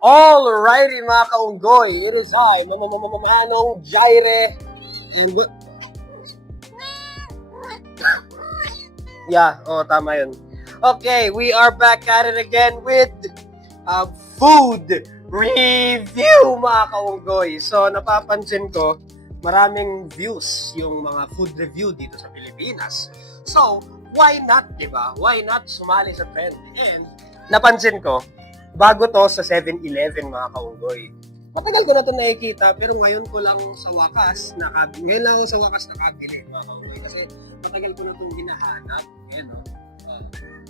Alrighty mga kaunggoy, it is I, Manong Jaire, and yeah, tama yun. Okay, we are back at it again with food review mga kaunggoy. So napapansin ko, maraming views yung mga food review dito sa Pilipinas. So, why not, diba? Why not sumali sa trend? And napansin ko, bago to sa 7-Eleven mga kaunggoy. Matagal ko na to nakikita, pero ngayon ko lang sa wakas nakabili mga kaunggoy. Kasi matagal ko na itong hinahanap. Ayan, no?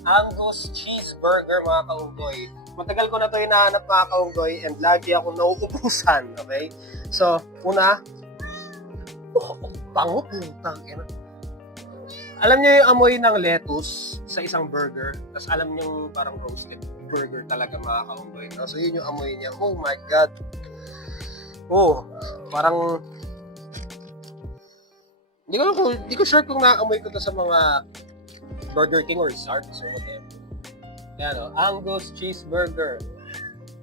Angus Cheeseburger mga kaunggoy. Matagal ko na to hinahanap mga kaunggoy and lagi ako nauubusan. Okay? So, una, bango putang. Alam niyo yung amoy ng lettuce sa isang burger, tapos alam niyo yung parang roasted burger talaga mga kaunggoy, no? So yun yung amoy niya. Oh my God. Oh, parang hindi ko sure kung naamoy ko to sa mga Burger King or Sarts or whatever. Yan, no? Angus Cheeseburger.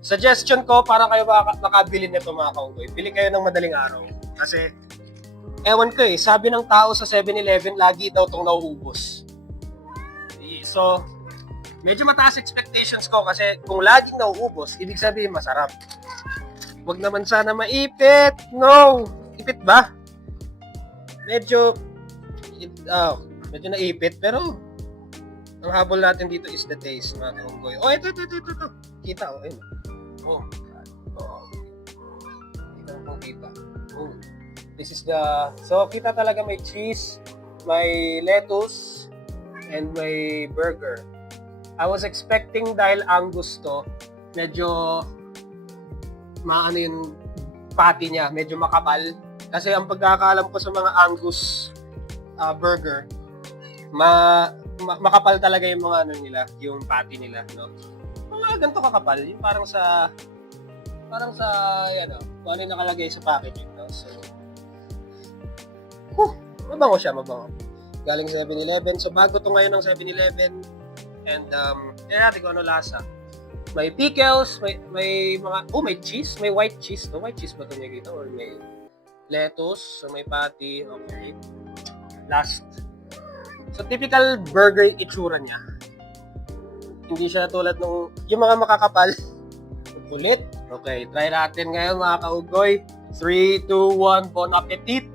Suggestion ko para kayo makabili nito mga kaunggoy. Bili kayo ng madaling araw. Kasi ewan ko sabi ng tao sa 7-Eleven, lagi daw itong nauubos. So, medyo mataas expectations ko kasi kung laging nauubos, ibig sabihin masarap. Huwag naman sana maipit. No! Ipit ba? Medyo naipit, pero ang habol natin dito is the taste, mga kaunggoy. Oh, ito. Kita, ayun. Oh. Kita. Oh. This is so kita talaga may cheese, may lettuce, and may burger. I was expecting dahil Angus to, medyo maano yung patty niya, medyo makapal. Kasi ang pagkakaalam ko sa mga Angus burger, makapal talaga yung mga nila, yung patty nila, no? Mga ganito kakapal, yung parang sa yan, kung ano yung nakalagay sa packaging, no? So, mabango siya. Galing 7-Eleven. So, bago to ngayon ng 7-Eleven. And, natin kung ano lasa. May pickles, may mga, may cheese. May white cheese. No? White cheese ba ito niya dito? Or may lettuce. So, may patty. Okay. Last. So, typical burger itsura niya. Hindi siya tulad ng, yung mga makakapal. Ulit. Okay, try natin ngayon mga kaugoy. 3, 2, 1, bon appetit!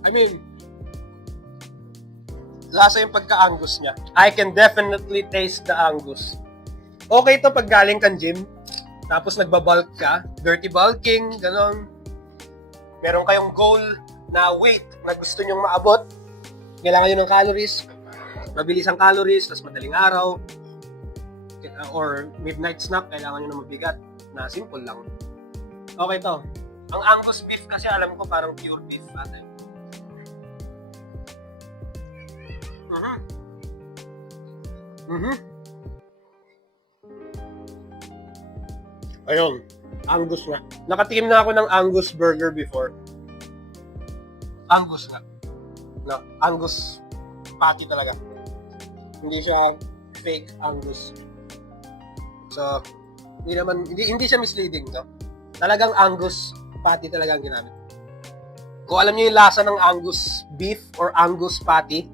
I mean, lasa yung pagka-Angus niya. I can definitely taste the Angus. Okay to pag galing kang gym, tapos nagbabulk ka, dirty bulking, ganon. Meron kayong goal na weight na gusto nyong maabot. Kailangan nyo ng calories, mabilis ang calories, tapos madaling araw, or midnight snack, kailangan nyo ng mabigat na simple lang. Okay to. Ang Angus beef kasi alam ko parang pure beef natin. Ayun, Angus nga. Nakatikim na ako ng Angus burger before. Angus nga. No, Angus patty talaga. Hindi siya fake Angus. So, hindi siya misleading, no? Talagang Angus patty talaga ang ginamit. Kung alam niyo yung lasa ng Angus beef or Angus patty,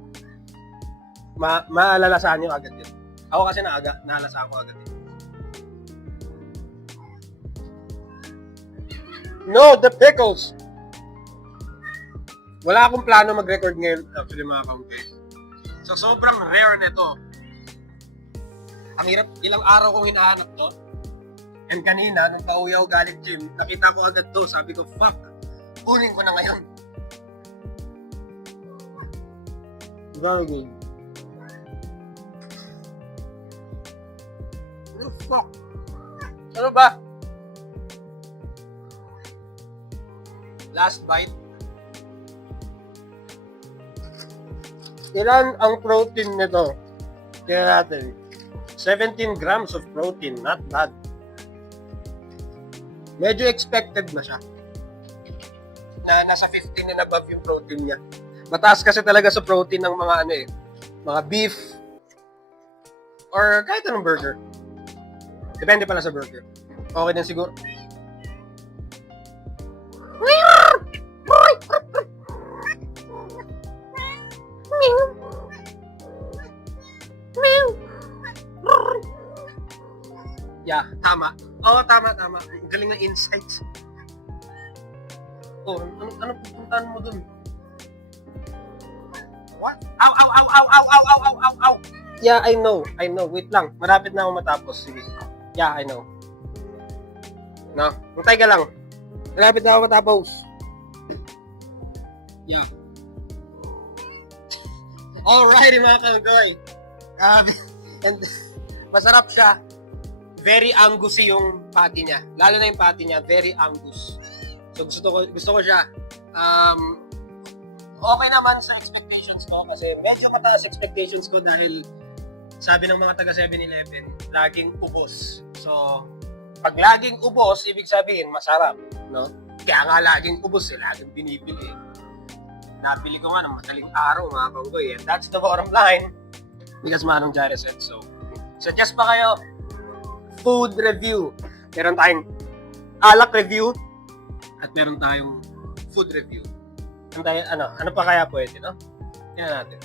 maalalasahan niyo agad yun. Ako kasi naalasa ko agad yun. No, the pickles! Wala akong plano mag-record ngayon, actually mga kaunggoy. So, sobrang rare nito. Ang hirap, ilang araw kong hinahanap to. And kanina, nung pauwi ako galing gym, nakita ko agad to. Sabi ko, fuck, kunin ko na ngayon. Very good. Ano fuck? Ano ba? Last bite. Ilan ang protein nito? Kaya natin. 17 grams of protein. Not bad. Medyo expected na siya. na nasa 15 and above yung protein niya. Mataas kasi talaga sa protein ng mga mga beef or kahit anong burger. Depende pala sa burger. Okay din siguro. Yeah, tama. Oo, tama. Ang galing ng insights. Oh, ano pupuntahan mo dun? What? Ow! Yeah, I know. Wait lang. Marapit na ako matapos. Sige. Yeah, I know. No, hintay ka lang. Malapit na ako matapos. Yeah. Alrighty mga kagoy. And masarap siya. Very angusy yung patty niya. Lalo na yung patty niya, very angus. So gusto ko siya. Okay naman sa expectations ko kasi medyo mataas expectations ko dahil sabi ng mga taga 7-Eleven, laging ubos. So, pag laging ubos, ibig sabihin masarap, no? Kaya nga laging ubos laging binibili. Nabili ko nga ng madaling araw mga kagoy. And that's the bottom line. Because Manong Jare said so. Suggest pa kayo, food review. Meron tayong alak review at meron tayong food review. Ano pa kaya pwede, no? Tingnan natin.